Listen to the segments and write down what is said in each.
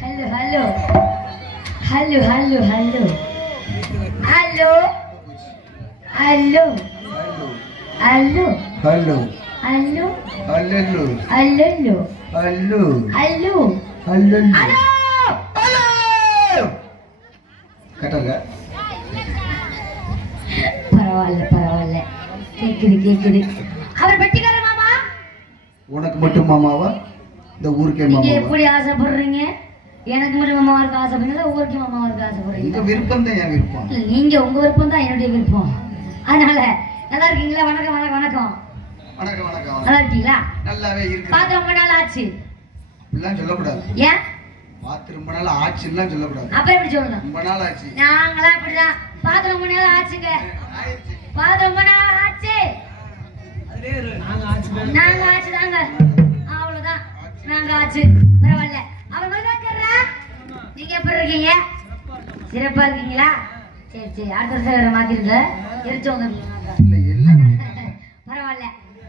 Hello hello hello hello hello hello hello hello hello hello hello hello hello hello hello hello கட்டல பரவாயில்ல பரவாயில்ல கேக்குது கேக்குது அவர் வெட்டிக்கார மாமா உனக்கு மட்டும் மாமாவா? இந்த ஊருக்கே மாமாவா? எப்படி ஆசைப்படுறீங்க? எனக்கு மட்டும் மாமாவா இருக்க ஆசைப்படுறீங்களா ஊருக்கு மாமாவா இருக்க உங்க ஆசைப்படுறீங்க விருப்பம் தான் என் விருப்பம். நீங்க உங்க விருப்பம் தான் என்னுடைய விருப்பம். அதனால நல்லா இருக்கீங்களா? வணக்கம் வணக்கம் வணக்கம். வணக்கம் வணக்கம். நல்லா இருக்கீங்களா? நல்லாவே இருக்கு பார்த்து ரொம்ப நாள் ஆச்சு. இப்படிலாம் சொல்லக்கூடாது. ஏன்? பார்த்து ரொம்ப நாள் ஆச்சுலாம் சொல்லக்கூடாது. அப்ப எப்படி சொல்லணும்? ரொம்ப நாள் ஆச்சு. நாங்களாம் அப்படிதான் பார்த்து ரொம்ப நாள் ஆச்சுங்க. பார்த்து ரொம்ப நாள் ஆச்சு. நாங்க ஆச்சு தாங்க. அவ்வளவுதான். நாங்க ஆச்சு பரவாயில்ல. மருதாக்கர்ரா நீங்க எப்படி இருக்கீங்க? சிறப்பா இருக்கீங்களா? சரி சரி. அடுத்த வேற மாத்திருங்க. எரிச்சவங்க பரவாயில்ல.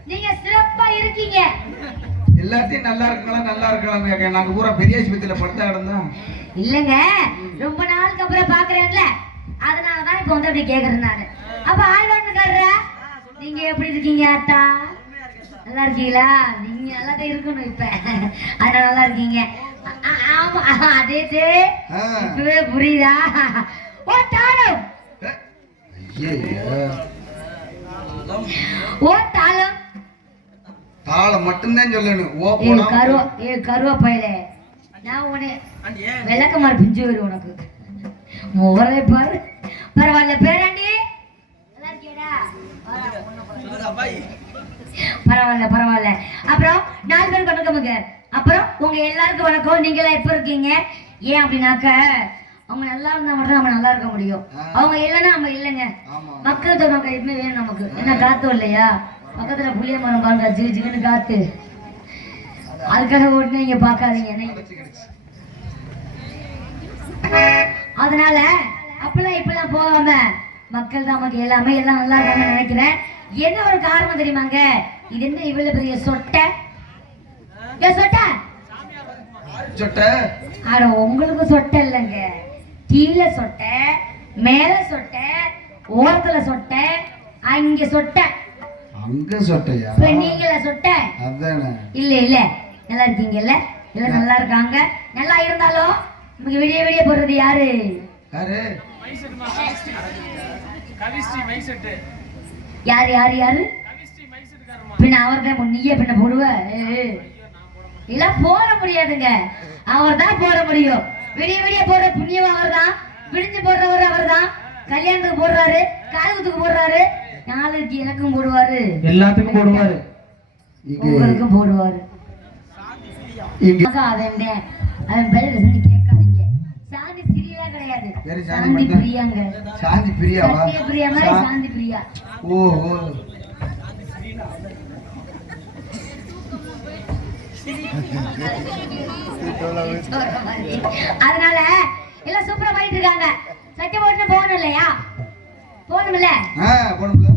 நீங்க சிறப்பா இருக்கீங்க. எல்லாத்தையும் நல்லா இருக்கலாம் நல்லா இருக்கலாம் நாங்க பூரா பெரிய ஆஸ்பத்திரியில படுத்தா கிடந்தா இல்லங்க. ரொம்ப நாளுக்கு அப்புறம் பாக்குறேன்ல. அதனாலதான் இப்ப வந்து அப்படி கேக்குறேன் நானு. அப்ப ஆழ்வாண்டுக்காரர நீங்க எப்படி இருக்கீங்க அத்தா? நல்லா இருக்கீங்களா? நீங்க நல்லா தான் இருக்கணும் இப்ப. அதனால நல்லா இருக்கீங்க. ஆமா அதே. இப்பவே புரியுதா? ஓ தாளம். ஓ தாளம். தாளம் மட்டும்தான் சொல்லணும். ஓ ஏ கருவா ஏ கருவாப்பையில. நான் உன்னை விளக்கமாறு பிஞ்சு வரும் உனக்கு. முகரை பாரு. பரவாயில்ல பேராண்டி? பரவாயில்ல பரவாயில்ல. அப்புறம் நாலு பேருக்கு வணக்கமுங்க அப்புறம் உங்க எல்லாருக்கும் வணக்கம். நீங்க எல்லாம் எப்ப இருக்கீங்க? ஏன் அப்படின்னாக்க அவங்க நல்லா இருந்தா மட்டும் நம்ம நல்லா இருக்க முடியும். அவங்க இல்லைன்னா நம்ம இல்லைங்க. மக்கள் தொடர்பு எப்பவுமே வேணும் நமக்கு. என்ன காத்தும் இல்லையா? பக்கத்துல புளிய மரம் பாருங்க. ஜிகு ஜிகுன்னு காத்து. அதுக்காக ஓட்டுனா என்ன. கிடைச்சிக்கிடுச்சு. அதனால அப்பெல்லாம் இப்பெல்லாம் போகாம மக்கள் தான் நமக்கு எல்லாமே எல்லாம் நல்லா இருக்காங்கன்னு நினைக்கிறேன். என்ன ஒரு காரணம் தெரியுமாங்க? இது என்ன இவ்வளவு பெரிய சொட்டை? ஏன் சொட்டை? சொட்டை. அட உங்களுக்கு சொட்டை இல்லைங்க. கீழே சொட்டை மேல சொட்டை ஓரத்துல சொட்டை அங்க சொட்டை. அங்க சொட்டையா? இப்ப நீங்கள சொட்டை? அதானே. இல்ல இல்ல. நல்லா இருக்கீங்கல்ல? எல்லாம் நல்லா இருக்காங்க. நல்லா இருந்தாலும் நமக்கு விடிய விடிய போடுறது யாரு? யாரு? கவிஸ்ரீ யாரு யாரு யாரு? கவிஸ்ரீ மைசெட்டுக்காரமா பின்ன அவர் தான் நீயே பின்ன போடுவ. இதெல்லாம் போட முடியாதுங்க. அவர் தான் போட முடியும். விடிய விடிய போடுற புண்ணியம் அவர் தான் விடிஞ்சு போடுறவர் அவர் தான் கல்யாணத்துக்கு போடுறாரு காலத்துக்கு போடுறாரு நாளைக்கு எனக்கும் போடுவாரு. எல்லாத்துக்கும் போடுவாரு. இங்க உங்களுக்கும் போடுவாரு? அவன் பேரு கிடையாது சாந்தி. பிரியாங்க. சாந்தி பிரியாவா பிரியா மாதிரி சாந்தி பிரியா. ஓ அதனால எல்லாம் சூப்பரா பண்ணிட்டு இருக்காங்க. சட்டை போட்டு போகணும் இல்லையா? போகணும்ல? ஆ போடும்ல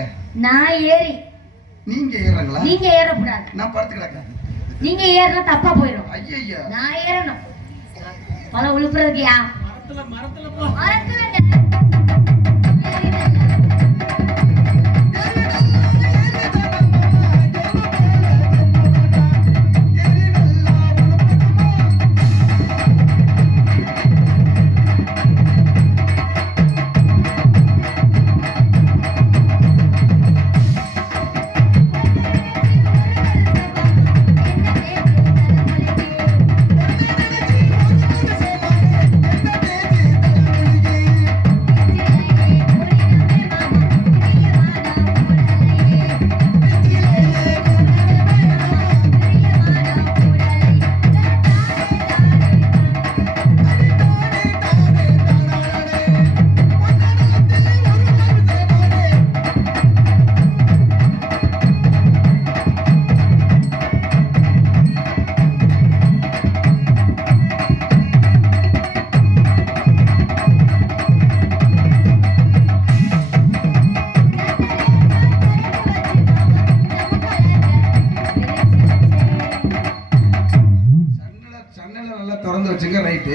ஏன் நின்றுங்க நான் ஏறி. நீங்க ஏறுறீங்களா நீங்க ஏறக்கூடாது. நான் படுத்து கிடக்கேன் நீங்க ஏறினா தப்பா போயிடும். ஐயா நான் ஏறணும். பல உழுப்புறதுக்கியா? மரத்துல மரத்துல போ.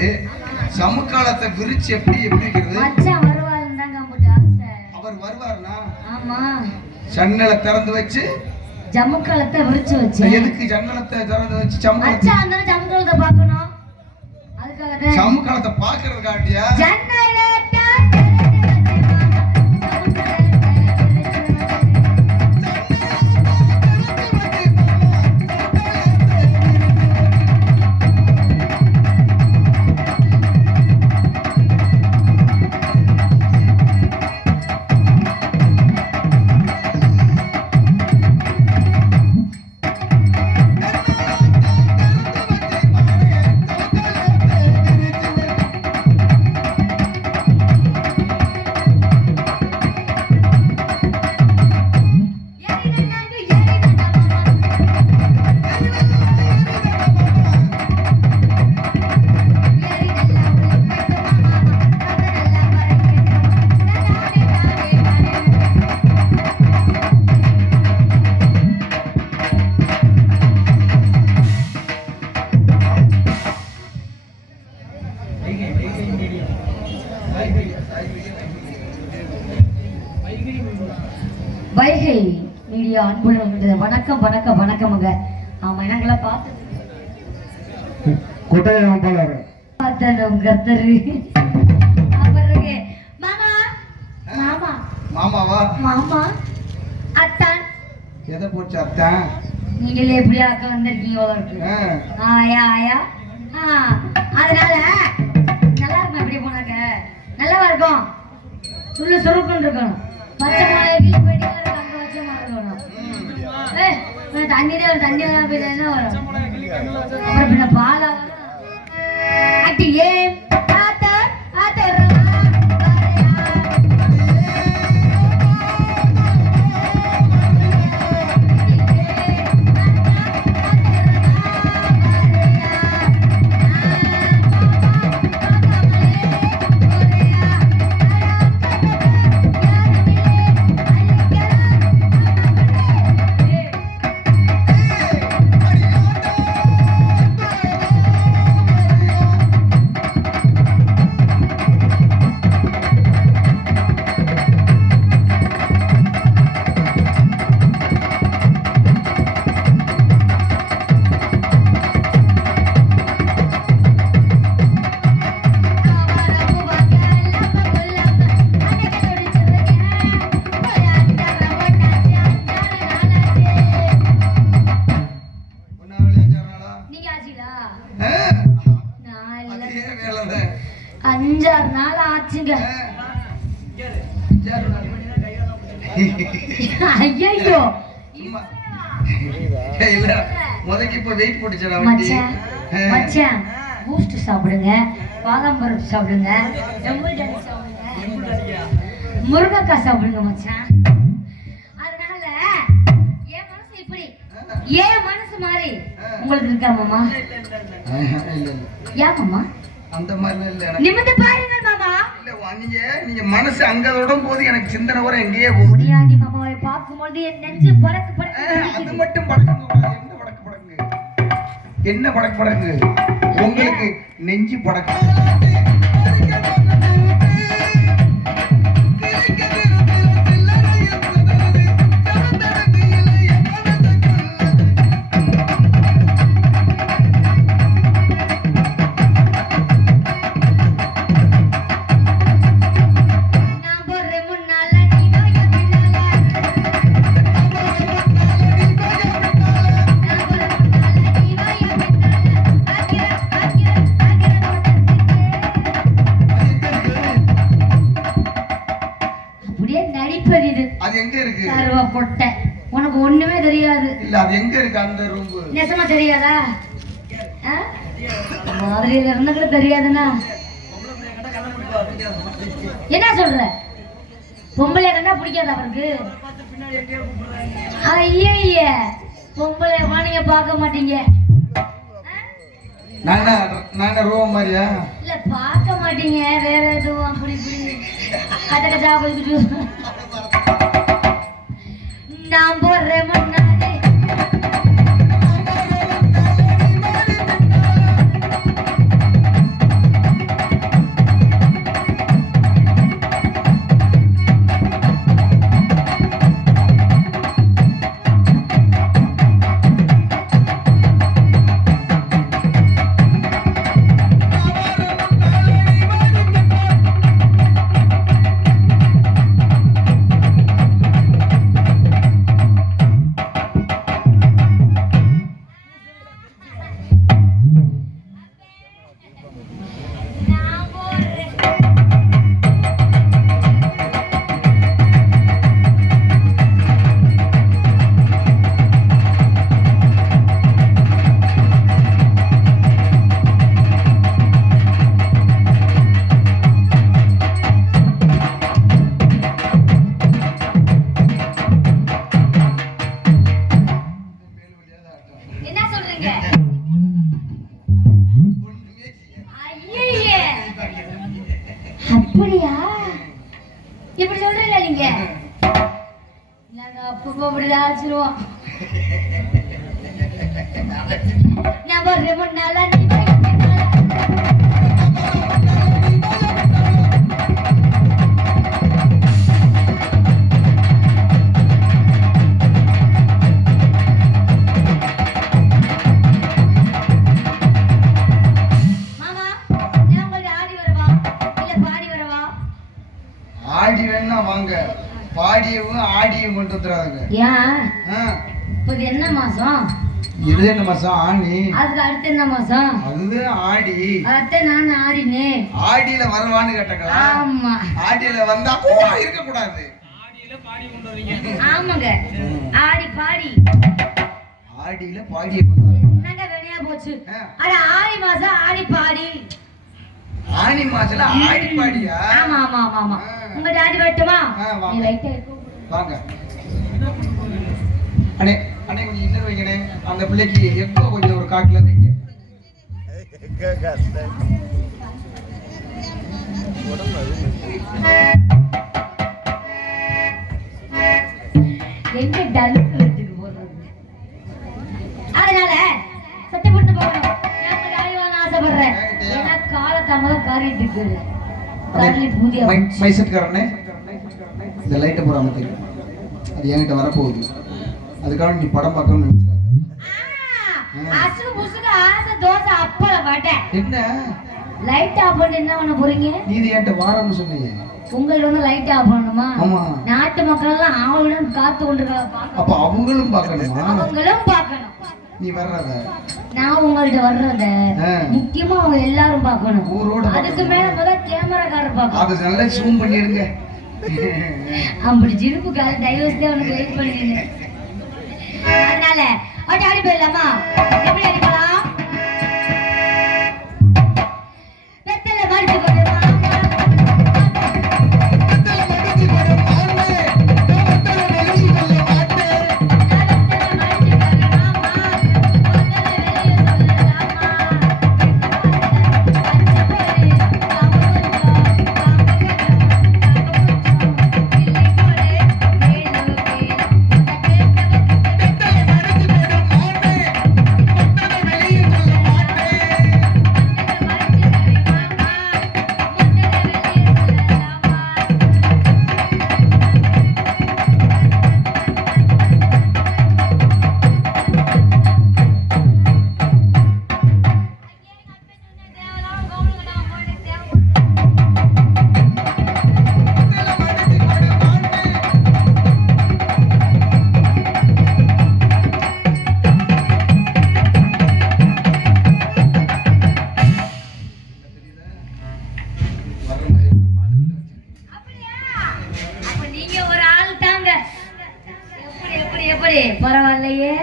இருக்குது சமுக்காலத்தை விரிச்சு எப்படி எப்படி இருக்கிறது மச்சான் வருவாருன்னு தாங்க உங்கள்கிட்ட ஆசை. அவர் வருவார்னா ஆமா. ஜன்னலை திறந்து வச்சு ஜம்முக்களத்தை விரிச்சு வச்சேன் எதுக்கு ஜன்னலத்தை திறந்து வச்சு சமுக்காலத்தை ஜம்முக்களத்தை பார்க்கணும். அதுக்காக சமுக்காலத்தை பாக்குறதுக்காண்டியா ஜன்னலை வணக்கம் வணக்கம் வணக்கமுங்க. ஆமா எனங்களை பார்த்து கொட்டாய அமைப்பாளர் பார்த்தனும் கர்த்தரு. அவருக்கு மாமா மாமா. மாமாவா? மாமா. அத்தான். எதை போச்சு அத்தான்? நீங்களே எப்படி அக்கா வந்திருக்கீங்க ஆயா ஆயா. ஆ அதனால நல்லா இருக்கும் எப்படி போனாக்க நல்லாவா இருக்கும்? சுள்ளு சுருக்குன்னு இருக்கணும். பச்சை போயிட்டு அங்க வச்ச மாதிரி இருக்கணும் ம். ஏய், நான் தண்ணி தான் தண்ணி தான் போய் என்ன வரும் அப்புறம் பின்ன பாலா. ஏன் முதக்கு இப்ப வெயிட் போட்டுச்சடா வண்டி. மச்சான் பூஸ்ட் சாப்பிடுங்க பாதாம் பருப்பு சாப்பிடுங்க முருங்கைக்காய் சாப்பிடுங்க மச்சான் அதனால என் மனசு இப்படி ஏன் மனசு மாதிரி உங்களுக்கு இருக்கா மாமா? ஆஹா, இல்ல, இல்ல. ஏன் மாமா? அந்த மாதிரிலாம் இல்ல. நிமிந்து பாருங்க மாமா. இல்ல, நீங்க நீங்க மனசு அங்க தொடும் போது எனக்கு சிந்தனை வர எங்கேயே போகுது. முனியாண்டி மாமாவை பார்க்கும்போது என் நெஞ்சு பறக்கு பறக்கு அது மட்டும் என்ன படக்கு படக்கு? உங்களுக்கு நெஞ்சு படக்கு. இருக்கு அந்த ரூம் நெசமா தெரியாதா? மாதிரியில இருந்து கூட தெரியாதுன்னா என்ன சொல்ற? பொம்பளை கண்டா பிடிக்காது அவருக்கு? ஐய பொம்பளை நீங்க பார்க்க மாட்டீங்க. ரூம் மாதிரியா? இல்ல பார்க்க மாட்டீங்க. வேற எதுவும் அப்படி இப்படி. கச்ச கச்சா போய்கிட்டு நான் போடுறேன் வந்துடாதுங்க ஏன்? இப்போ என்ன மாசம்? இது என்ன மாசம்? ஆணி. அதுக்கு அடுத்து என்ன மாசம்? அதுதான் ஆடி. அடுத்து நான் ஆடினேன் ஆடியில வரவான்னு கேட்டாங்களா? ஆமா. ஆடியில வந்தா ஓ இருக்க கூடாது ஆடியில பாடி கொண்டு வரீங்க ஆமாங்க ஆடி பாடி. ஆடியில வர. என்னங்க வெளியா போச்சு? அட ஆடி மாசம் ஆடி பாடி. ஆனி மாசத்துல ஆடி பாடியா? ஆமா ஆமா ஆமா ஆமா. உங்க டாடி வரட்டுமா. நீ லைட்டா வாங்க. அண்ணே அண்ணே கொஞ்சம் இன்னர் வைங்கண்ணே. அந்த பிள்ளைக்கு எப்போ கொஞ்சம் ஒரு காட்டுல வைங்க. எங்க அதனால போகணும். உங்க டாடி வாங்க ஆசைப்படுறேன். ஏன்னா காலத்தாமதான் காரிட்டு மை- மைசெட்காரனே இந்த லைட்டை போட அமைக்க அது என்கிட்ட வரப்போகுது. அதுக்காக நீ படம் பார்க்கணும்னு என்ன? லைட் ஆஃப் பண்ணி என்ன பண்ண போறீங்க? நீ இது என்கிட்ட வாரம்னு சொன்னீங்க உங்களோட வந்து லைட் ஆஃப் பண்ணணுமா? நாட்டு மக்கள் எல்லாம் ஆவலுடன் காத்து கொண்டிருக்காங்க அப்ப அவங்களும் பார்க்கணுமா? அவங்களும் பார்க்கணும். நீ வர்றத. நான் உங்கள்ட்ட வர்றத. முக்கியமா அவங்க எல்லாரும் பார்க்கணும். ஊரோட அதுக்கு? மேல முதல் கேமராக்காரர் பார்க்கணும். அது நல்லா ஜூம் பண்ணிடுங்க. அப்படி ஜிருப்புக்காக டைவர்ஸ் தான் உனக்கு வெயிட் பண்ணிருங்க அதனால அடி ஆடி போயிடலாமா எப்படி எப்படி? பரவாயில்லையே.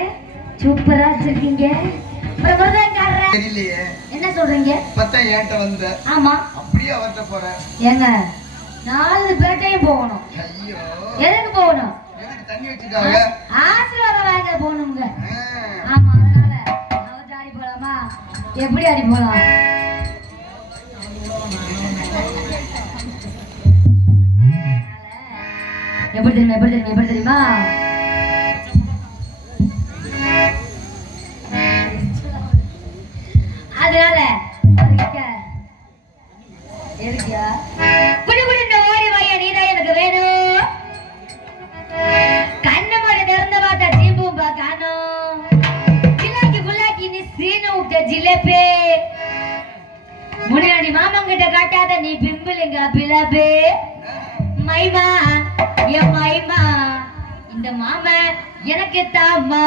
சூப்பரா வச்சிருக்கீங்க. என்ன சொல்றீங்க? வந்த. ஆமா. அப்படியே அவர்கிட்ட போற ஏங்க நாலு பேட்டையும் போகணும். ஐயோ. எதுக்கு போகணும்? தண்ணி ஆசீர்வாதம் வாங்க போகணுங்க. ஆமா அதனால அவர்கிட்ட ஆடி போலாமா? எப்படி ஆடி போலாம்? எப்படி தெரியுமா எப்படி தெரியுமா எப்படி தெரியுமா? அதனால அவர்கிட்ட எதுக்கியா இந்த ஓரி ஓடி நீதான் எனக்கு வேணும். கண்ணு மூடி திறந்த பார்த்தா ஜீம்பும் காணோம் ஜிலாக்கி புல்லாக்கி நீ சீனு விட்ட ஜிலேபி. மாமன் மாமங்கிட்ட காட்டாத நீ பிம்பிளுங்க பிளபே. மைமா என் மைமா இந்த மாம எனக்கு தாமா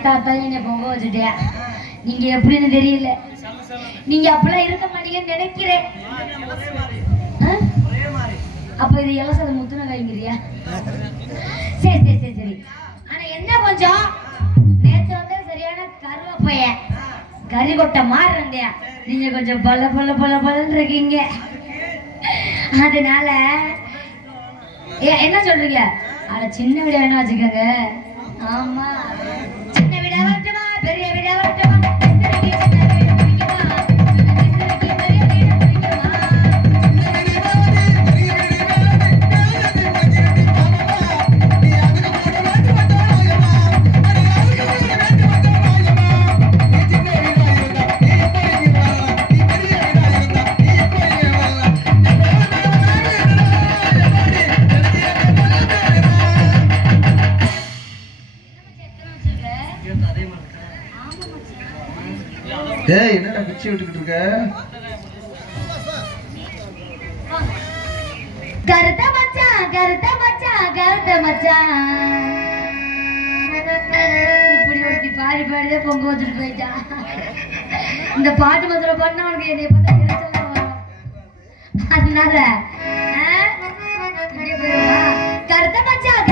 அப்பா அப்பா நீங்க பொங்க வச்சுட்டியா? நீங்க எப்படின்னு தெரியல. நீங்க அப்பெல்லாம் இருக்க மாட்டீங்கன்னு நினைக்கிறேன். அப்ப இது இலசத முத்துன காய்ங்கிறியா? சரி சரி சரி சரி. ஆனா என்ன கொஞ்சம்? நேற்று வந்து சரியான கருவப்பைய. கறி கொட்டை மாறு இருந்தேன். நீங்க கொஞ்சம் பல பல பல பலன்னு இருக்கீங்க. அதனால என்ன சொல்றீங்க? அட சின்ன விட வச்சுக்கோங்க. ஆமா. என்னடா பிச்சு விட்டுக்கிட்டு இருக்க? கருத்த மச்சான் கருத்த மச்சான் கருத்த மச்சான் இப்படி ஒருத்தி பாடி பாடியே பொங்க வச்சுட்டு போயிட்டா. இந்த பாட்டு மதுரை பண்ண உனக்கு என்னை பார்த்தா அதனால கருத்த மச்சான்